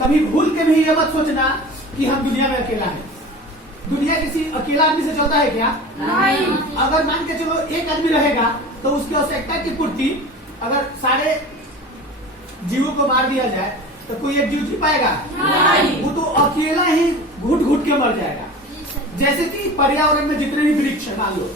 कभी भूल के भी ये मत सोचना कि हम दुनिया में अकेला है। दुनिया किसी अकेला आदमी से चलता है क्या? नहीं। अगर मान के चलो एक आदमी रहेगा तो उसकी आवश्यकता की पूर्ति अगर सारे जीवों को मार दिया जाए तो कोई एक जीव जी पाएगा? नहीं। वो तो अकेला ही घुट घुट के मर जाएगा। जैसे कि पर्यावरण में जितने भी वृक्ष है, मान लो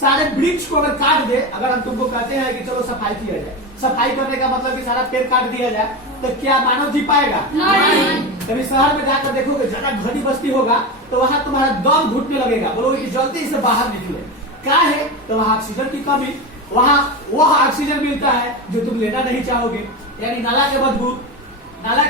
सारे वृक्ष को अगर काट दे, अगर हम तुमको कहते हैं कि चलो सफाई किया जाए, सफाई करने का मतलब कि सारा पेड़ काट दिया जाए, तो क्या मानव जी पाएगा? नहीं। कभी शहर में जाकर देखोगे ज्यादा घनी बस्ती होगा तो वहां तुम्हारा दम घुटने लगेगा, बोलोगे कि जल्दी से बाहर निकले। क्या है? तो वहां ऑक्सीजन की कमी, वहां वह ऑक्सीजन मिलता है जो तुम लेना नहीं चाहोगे, यानी नाला के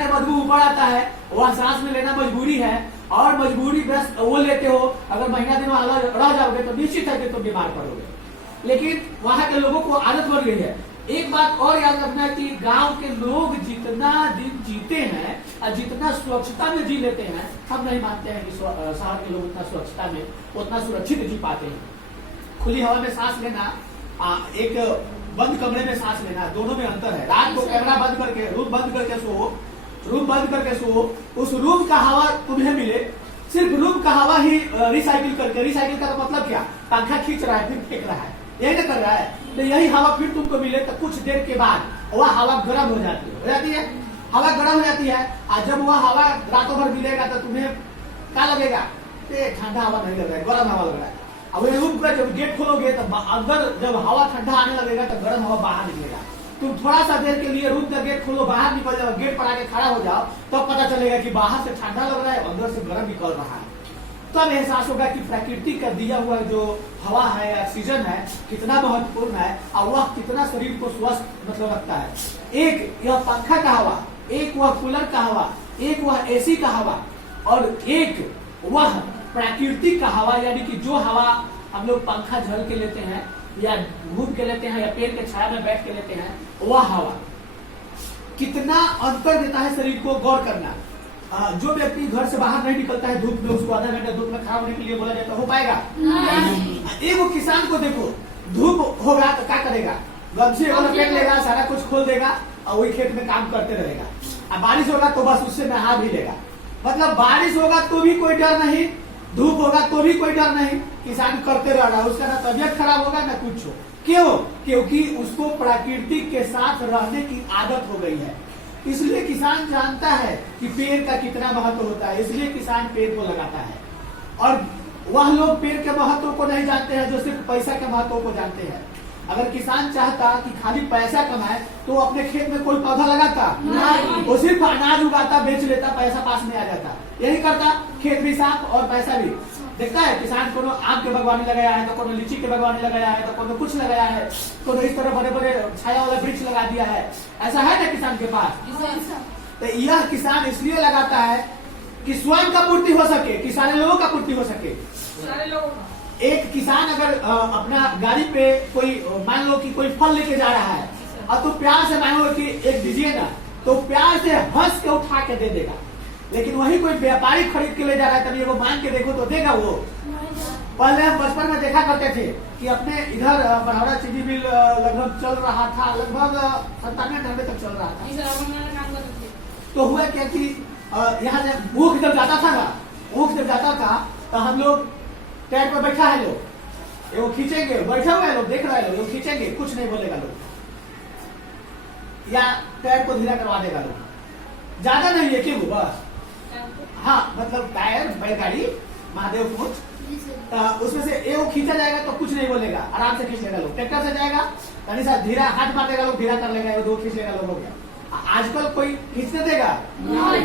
बदबू ऊपर आता है, वह सांस में लेना मजबूरी है, और मजबूरी बस वो लेते हो। अगर महीना दिन वहां रह जाओगे तो निश्चित है कि तुम बीमार पड़ोगे। लेकिन वहां के लोगों को आदत बन गई है। एक बात और याद रखना कि गांव के लोग जितना दिन जीते हैं और जितना सुरक्षिता में जी लेते हैं, हम नहीं मानते हैं कि शहर के लोग उतना सुरक्षिता में उतना सुरक्षित जी पाते हैं। खुली हवा में सांस लेना, एक बंद कमरे में सांस लेना, दोनों में अंतर है। रात को कैमरा बंद करके रूम बंद करके सो, उस रूम का हवा तुम्हें मिले, सिर्फ रूम का हवा ही रिसाइकिल का तो मतलब क्या? पंखा खींच रहा है फिर फेंक रहा है, यही ना कर रहा है। तो यही हवा फिर तुमको मिले तो कुछ देर के बाद वह हवा गर्म हो जाती है, हवा गर्म हो जाती है। और जब वह हवा रातों भर मिलेगा तो तुम्हें क्या लगेगा? ठंडा हवा नहीं लग रहा है, गर्म हवा लग रहा है। अब रूम का जब गेट खोलोगे तो अंदर जब हवा ठंडा आने लगेगा तो गर्म हवा बाहर निकलेगा। तुम थोड़ा सा देर के लिए रूम का गेट खोलो, बाहर निकल जाओ, गेट पर आके खड़ा हो जाओ, तब पता चलेगा कि बाहर से ठंडा लग रहा है, अंदर से गर्म निकल रहा है। तब एहसास होगा कि प्रकृति का दिया हुआ जो हवा है, ऑक्सीजन है, कितना महत्वपूर्ण है और वह कितना शरीर को स्वस्थ मतलब रखता है। एक यह पंखा का हवा, एक वह कूलर का हवा, एक वह एसी का हवा, और एक वह प्राकृतिक का हवा, यानी कि जो हवा हम लोग पंखा झल के लेते हैं या घूम के लेते हैं या पेड़ के छाया में बैठ के लेते हैं, वह हवा कितना अंतर देता है शरीर को, गौर करना। जो व्यक्ति घर से बाहर नहीं निकलता है धूप में, उसको आधा घंटा धूप में खड़ा होने के लिए बोला जाता है, हो पाएगा? एक किसान को देखो, धूप होगा तो क्या करेगा? गमछी लपेट लेगा, सारा कुछ खोल देगा और वही खेत में काम करते रहेगा। अब बारिश होगा तो बस उससे नहा भी लेगा। मतलब बारिश होगा तो भी कोई डर नहीं, धूप होगा तो भी कोई डर नहीं, किसान करते रह रहा है, उसका ना तबियत खराब होगा ना कुछ हो। क्यों? क्योंकि उसको प्रकृति के साथ रहने की आदत हो गई है। इसलिए किसान जानता है कि पेड़ का कितना महत्व होता है, इसलिए किसान पेड़ को लगाता है। और वह लोग पेड़ के महत्व को नहीं जानते हैं जो सिर्फ पैसा के महत्व को जानते हैं। अगर किसान चाहता कि खाली पैसा कमाए तो अपने खेत में कोई पौधा लगाता नहीं, वो सिर्फ अनाज उगाता, बेच लेता, पैसा पास में आ जाता। यही करता, खेत भी साफ और पैसा भी। देखता है किसान कोनो आम के बागवानी लगाया है, तो कोनो लीची के बागवानी लगाया है, तो कोनो कुछ लगाया है, कोनो इस तरह बड़े बड़े छाया वाला वृक्ष लगा दिया है। ऐसा है ना किसान के पास? तो यह किसान इसलिए लगाता है कि स्वयं का पूर्ति हो सके, कि सारे लोगों का पूर्ति हो सके। सारे लोगों का। एक किसान अगर अपना गाड़ी पे कोई मान लो कि कोई फल लेके जा रहा है और तो प्यार से मान लो कि एक दीजिए ना, तो प्यार से हंस के उठा के दे देगा। लेकिन वही कोई व्यापारी खरीद के ले जा रहा है, तभी वो मान के देखो तो देगा वो? पहले हम बचपन में देखा करते थे कि अपने इधर बनौरा चीनी मिल लगभग चल रहा था, लगभग 97-98 तक चल रहा था। तो हुआ क्या कि यहाँ जब ऊख जब जाता था ना, ऊख जब जाता था तो हम लोग टायर पर बैठा है लोग, वो खींचेंगे, बैठे हुए लोग देख रहे लोग खींचेंगे, कुछ नहीं बोलेगा लोग, या टायर को धीरा करवा देगा लोग, ज्यादा नहीं है क्यों? बस हाँ, मतलब टायर बैलगाड़ी महादेव कुछ उसमें से एक खींचा जाएगा तो कुछ नहीं बोलेगा, आराम से खींच लेगा लोग। ट्रैक्टर से जाएगा कहीं सा धीरा हाथ मार देगा लोग, धीरा कर लेगा, दो खींच लेगा लोग, हो गया। आजकल कोई खींचने देगा?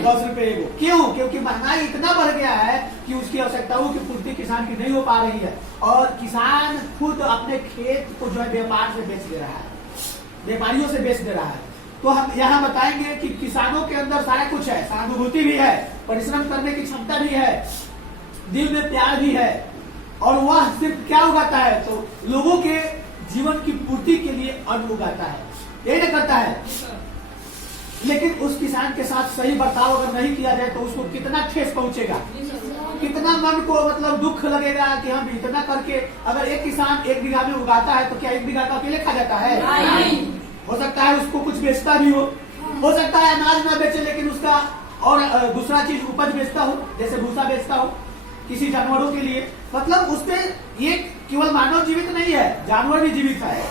10 रुपए एगो। क्यों? क्योंकि महंगाई इतना बढ़ गया है कि उसकी आवश्यकताओं की पूर्ति किसान की नहीं हो पा रही है, और किसान खुद अपने खेत को जो है व्यापार से बेच दे रहा है, व्यापारियों से बेच दे रहा है। तो हम यहाँ बताएंगे कि किसानों के अंदर सारा कुछ है, सहानुभूति भी है, परिश्रम करने की क्षमता भी है, दिल में प्यार भी है, और वह सिर्फ क्या उगाता है? तो लोगों के जीवन की पूर्ति के लिए अन्न उगाता है, यही ना करता है। लेकिन उस किसान के साथ सही बर्ताव अगर नहीं किया जाए तो उसको कितना ठेस पहुंचेगा, कितना मन को मतलब दुख लगेगा कि हम इतना करके, अगर एक किसान 1 बीघा में उगाता है तो क्या 1 बीघा का अकेले खा जाता है? नहीं। हो सकता है उसको कुछ बेचता भी हो सकता है अनाज ना बेचे, लेकिन उसका और दूसरा चीज उपज बेचता हूँ, जैसे भूसा बेचता हूँ किसी जानवरों के लिए। मतलब उसमें ये केवल मानव जीवित नहीं है, जानवर भी जीवित है।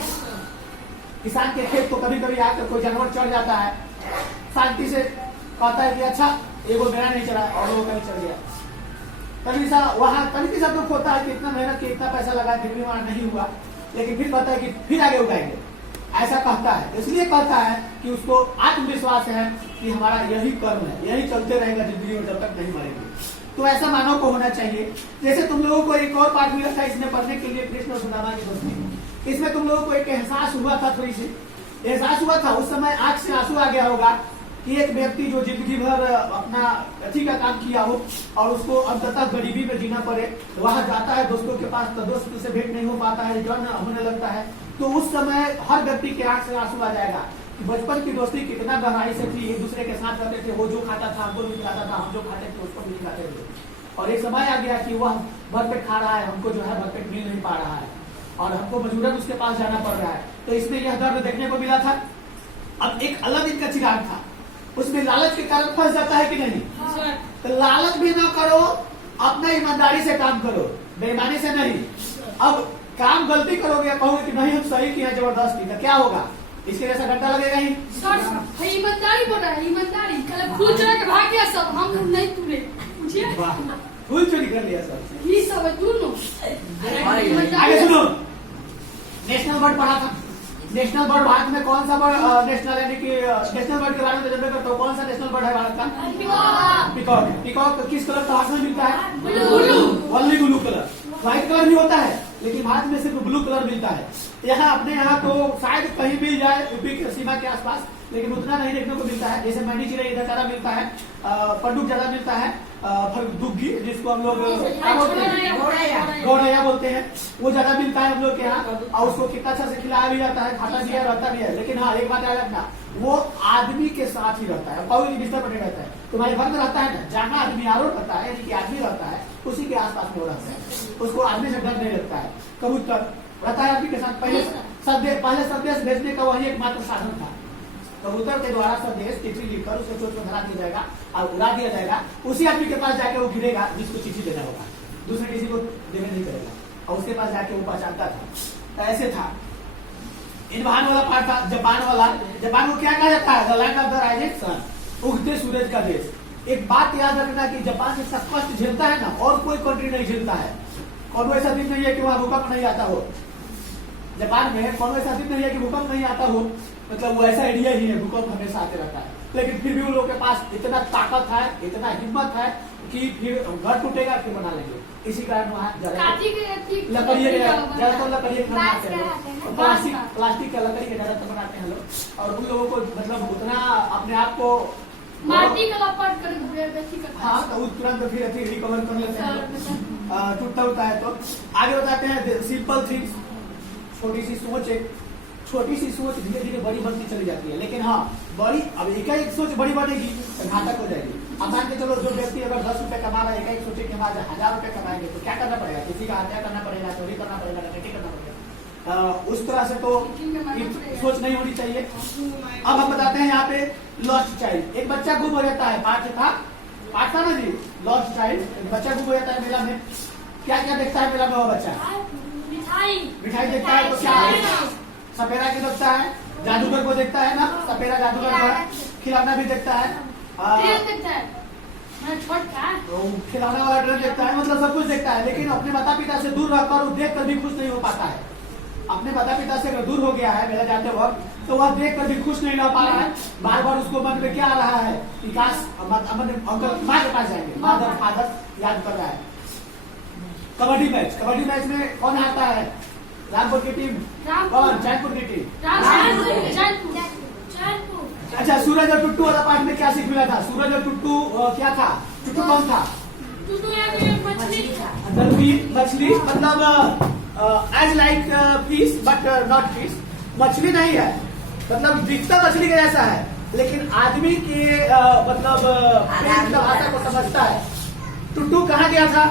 किसान के खेत को कभी कभी आकर कोई जानवर चढ़ जाता है, शांति से कहता है कि अच्छा एगो मेरा नहीं चढ़ा और वो कभी चढ़ गया। कभी सा वहाँ कभी सा दुख होता है कि इतना मेहनत कि इतना पैसा लगा फिर भी वहाँ नहीं हुआ, लेकिन फिर कहता है कि फिर आगे उगाएंगे, ऐसा कहता है। इसलिए कहता है कि उसको आत्मविश्वास है कि हमारा यही कर्म है, यही चलते रहेगा जिंदगी में जब तक नहीं मरेंगे। तो ऐसा मानव को होना चाहिए। जैसे तुम लोगों को एक और पाठ मिला था इसमें पढ़ने के लिए, कृष्ण और सुदामा की दोस्ती, इसमें तुम लोगों को एक एहसास हुआ था, थोड़ी सी एहसास हुआ था। उस समय आंख से आंसू आ गया होगा कि एक व्यक्ति जो जिंदगी भर अपना अथी का काम किया हो और उसको अंततः गरीबी में जीना पड़े, वहां जाता है दोस्तों के पास तो दोस्त से भेंट नहीं हो पाता है, जौन होने लगता है, तो उस समय हर व्यक्ति के आंख से आंसू आ जाएगा कि बचपन की दोस्ती कितना गहराई से थी, एक दूसरे के साथ रहते थे, वो जो खाता था हमको भी खिलाता था, हम जो खाते थे उसको भी खिलाते थे। और एक समय आ गया कि वह भरपेट खा रहा है, हमको जो है भरपेट मिल नहीं पा रहा है और हमको मजबूरन उसके पास जाना पड़ रहा है। तो इसमें यह दर्द देखने को मिला था। अब एक अलग इनका चिराग था, उसमें लालच के कारण फंस जाता है कि नहीं? तो लालच भी ना करो, अपना ईमानदारी से काम करो, बेईमानी से नहीं। अब काम गलती करोगे, कहोगे कि नहीं हम सही किया जबरदस्ती, तो क्या होगा? इसके जैसा घंटा लगेगा ही। ईमानदारी बोल रहा है, ईमानदारी कल फूल चढ़ा के भाग गया सब, हम नहीं पूरे पूछिए फूल चोरी कर लिया सब, ये सब है दोनों। आगे सुनो, नेशनल बर्ड पढ़ा था। नेशनल बर्ड भारत में कौन सा बर्ड, नेशनल यानी कि नेशनल बर्ड के बारे में जानते करते हो, कौन सा नेशनल बर्ड है भारत का? पिकॉक। पिकॉक किस कलर का में मिलता है? Blue. Only blue colour. White colour भी होता है लेकिन भारत में सिर्फ ब्लू कलर मिलता है। यहाँ अपने यहाँ तो शायद कहीं भी जाए यूपी की सीमा के आसपास, लेकिन उतना नहीं देखने को मिलता है। जैसे मैनी चिड़ै इधर ज्यादा मिलता है, पंडुक ज्यादा मिलता है, दुग्गी जिसको हम लोग गौरैया बोलते हैं, वो ज्यादा मिलता है हम लोग के यहाँ। और उसको कितना अच्छा से खिलाया भी जाता है, खाता भी है, रहता भी है। लेकिन हाँ एक बात याद रखना, वो आदमी के साथ ही रहता है, कभी बिस्तर पर नहीं रहता है। तुम्हारे घर में रहता है ना, जहाँ आदमी आरोप रहता है यानी कि आदमी रहता है उसी के आसपास में रहता है, उसको आदमी से डर नहीं लगता है। कबूतर रहता है आदमी के साथ। पहले संदेश भेजने का वही एकमात्र साधन था। कबूतर के द्वारा संदेश चिट्ठी लिखकर उसे चोट में धरा दिया जाएगा और उड़ा दिया जाएगा, उसी आदमी के पास जाके वो गिरेगा जिसको चिट्ठी देना होगा, दूसरे किसी को देने नहीं करेगा, और उसके पास जाके वो पहचानता था। तो ऐसे था। इन्वान वाला पार्ट था जापान वाला। जापान को क्या कहा जाता है? The land of the rising sun, उगते सूरज का देश। एक बात याद रखना कि जापान जितना कष्ट झेलता है ना, और कोई कंट्री नहीं झेलता है। और ऐसा दिन नहीं है कि वहां भूकंप नहीं आता हो। जापान में कौन ऐसा दिन नहीं है कि भूकंप नहीं आता हो, मतलब वो ऐसा एरिया ही है, भूकंप हमेशा आते रहता है। लेकिन फिर भी उन लोगों के पास इतना ताकत है, इतना हिम्मत है कि फिर घर टूटेगा फिर बना लेंगे। इसी कारण वहाँ लकड़ी ज्यादातर लकड़ी बनाते हैं, प्लास्टिक का लकड़ी के ज्यादातर बनाते हैं लोग। और उन लोगों को मतलब उतना अपने आप को माटी का लपट कर, हाँ तो तुरंत फिर रिकवर कर लेते हैं, टूटता होता है। तो आगे बताते हैं सिंपल थिंग्स, छोटी सी सोच, छोटी सी सोच धीरे धीरे बड़ी बनती चली जाती है। लेकिन हाँ बड़ी, अब एक सोच बड़ी बढ़ेगी तो घातक हो जाएगी। अब मान के चलो जो व्यक्ति अगर 10 रुपए कमा रहा है, एक सोचे कि हम आज 1000 रुपए कमाएंगे, तो क्या करना पड़ेगा? किसी का हत्या करना पड़ेगा, चोरी करना पड़ेगा, डकैती करना पड़ेगा। उस तरह से तो सोच नहीं होनी चाहिए। अब हम बताते हैं यहाँ पे लॉस्ट चाइल्ड। एक बच्चा गुम हो जाता है, पाठ था ना जी, लॉस्ट चाइल्ड। बच्चा गुम हो जाता है मेला में, क्या क्या देखता है मेला में वो बच्चा? मिठाई देखता है। तो क्या सपेरा की देखता है, जादूगर को देखता है ना, सपेरा जादूगर का खिलौना भी देखता है, तो खिलौना वाला ड्रेस देखता है, मतलब सब कुछ देखता है। लेकिन अपने माता पिता से दूर रहकर वो देख कर भी खुश नहीं हो पाता है। अपने माता पिता से अगर दूर हो गया है मेला जाते वक्त, तो वह देख कर भी खुश नहीं रह पा रहा है। बार बार उसको मन में क्या आ रहा है कि काश अंकल माँ के पास जाएंगे, मदर फादर याद कर रहा है। कबड्डी मैच में कौन हारता है? रामपुर की टीम और जयपुर की टीम। अच्छा, सूरज और टुट्टू वाला पार्ट में क्या सीख मिला था? सूरज और टुट्टू क्या था? टुट्टू कौन था? मछली, मतलब as like fish but not fish. मछली नहीं है, मतलब दिखता मछली के जैसा है, लेकिन आदमी के मतलब भाषा को समझता है। टुट्टू कहाँ गया था?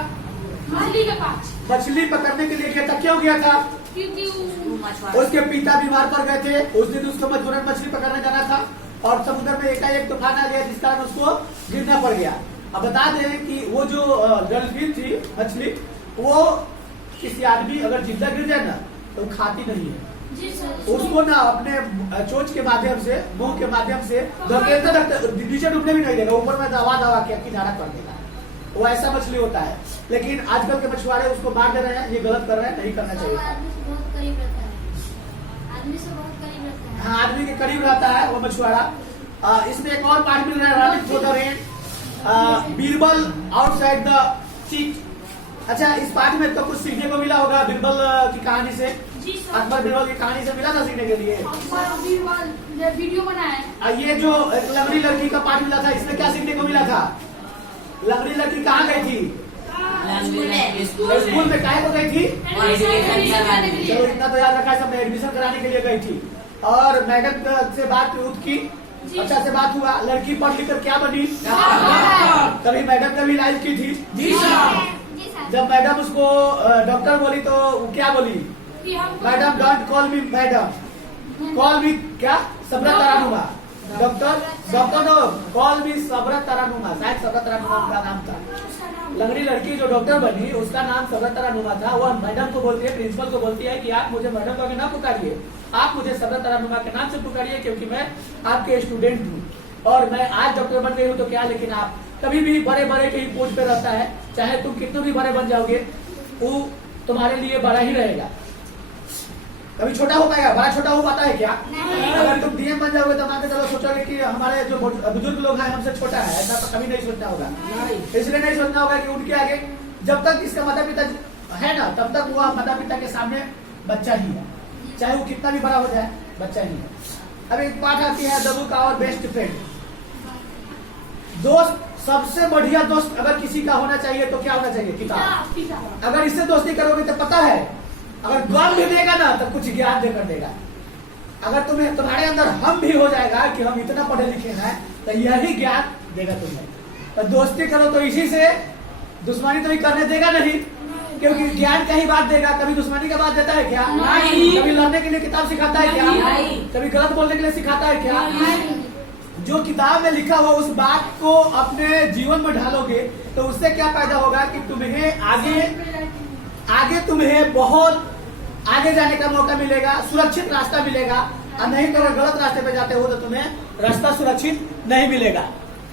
मछली के पास। मछली पकड़ने के लिए गया था। क्यों गया था? क्योंकि उसके पिता बीमार पड़ गए थे, उस दिन उसको मजबूरन मछली पकड़ने जाना था। और समुद्र में एकाएक तूफान आ गया, जिस कारण उसको गिरना पड़ गया। अब बता दें कि वो जो डॉल्फिन थी मछली, वो किसी आदमी अगर जिंदा गिर जाए ना तो खाती नहीं है, जी सर। उसको ना अपने चोंच के माध्यम से, मुंह के माध्यम से धकेलते रखते, नीचे डूबने भी नहीं देगा, ऊपर में दबा दबा के अपनी झाड़ा कर देगा। वो ऐसा मछली होता है। लेकिन आजकल के मछुआरे उसको मार दे रहे हैं, ये गलत कर रहे हैं, नहीं करना चाहिए। आदमी से बहुत करीब रहता है, आदमी से बहुत करीब रहता है। हाँ, आदमी के करीब रहता है वो मछुआरा। इसमें एक और पार्ट मिल रहा है, running through the rain, Birbal outside the cheek. अच्छा, इस पार्ट में तो कुछ सीखने को मिला होगा बीरबल की कहानी से। जी सर। अकबर बीरबल की कहानी से मिला था सीखने के लिए। वीडियो बनाया है। ये जो एक लंगड़ी लड़की का पार्ट मिला था, इसमें क्या सीखने को मिला था? लंगड़ी लड़की कहाँ गई थी? स्कूल में काहे को गई थी? चलो इतना तो याद रखा है, सब एडमिशन कराने के लिए गई थी। और मैडम से बात की, अच्छा से बात हुआ, लड़की पढ़ लिख कर क्या बनी? कभी मैडम कभी लाइव की थी? जी सर। जब मैडम उसको डॉक्टर बोली तो वो क्या बोली? Madam don't call me madam, call me क्या? Sabrat Taranuma. Doctor no call me Sabrat Taranuma. शायद सबरत तरानुमा उनका नाम था। लंगड़ी लड़की जो डॉक्टर बनी उसका नाम सबरत तरानुमा था। वो मैडम को बोलती है, प्रिंसिपल को बोलती है कि आप मुझे मैडम का नाम पुकारिए, आप मुझे सबरत तरानुमा के नाम से पुकारिए, क्योंकि मैं आपके स्टूडेंट हूँ और मैं आज डॉक्टर बन गई हूँ तो क्या, लेकिन आप कभी भी बड़े बड़े के ही पोस्ट पे रहता है, चाहे तुम कितने भी बड़े बन जाओगे वो तुम्हारे लिए बड़ा ही रहेगा, कभी छोटा हो पाएगा? बड़ा छोटा हो पाता है क्या? अगर तुम डीएम बन जाओगे तो मान के चलो सोचोगे कि हमारे जो बुजुर्ग लोग हैं हमसे छोटा है, ऐसा तो कभी नहीं सोचना होगा। इसलिए नहीं सोचना होगा कि उनके आगे जब तक इसका माता पिता है ना, तब तक वो माता पिता के सामने बच्चा ही है, चाहे वो कितना भी बड़ा हो जाए, बच्चा ही है। अब एक बात आती है दबू का और बेस्ट फ्रेंड। दोस्त, सबसे बढ़िया दोस्त अगर किसी का होना चाहिए तो क्या होना चाहिए? किताब। अगर इससे दोस्ती करोगे तो पता है, अगर ज्ञान भी देगा ना तो कुछ ज्ञान देकर देगा। अगर तुम्हें तुम्हारे अंदर हम भी हो जाएगा कि हम इतना पढ़े लिखे हैं, तो यही ज्ञान देगा तुम्हें। तो दोस्ती करो तो इसी से, दुश्मनी तो ही करने देगा नहीं, क्योंकि ज्ञान का ही बात देगा। कभी दुश्मनी का बात देता है क्या? नहीं। कभी लड़ने के लिए किताब सिखाता है क्या? नहीं। कभी गलत बोलने के लिए सिखाता है क्या? नहीं। जो किताब में लिखा हुआ उस बात को अपने जीवन में ढालोगे तो उससे क्या फायदा होगा कि तुम्हें आगे तुम्हें बहुत आगे जाने का मौका मिलेगा, सुरक्षित रास्ता मिलेगा। और नहीं तो अगर गलत रास्ते पे जाते हो तो तुम्हें रास्ता सुरक्षित नहीं मिलेगा।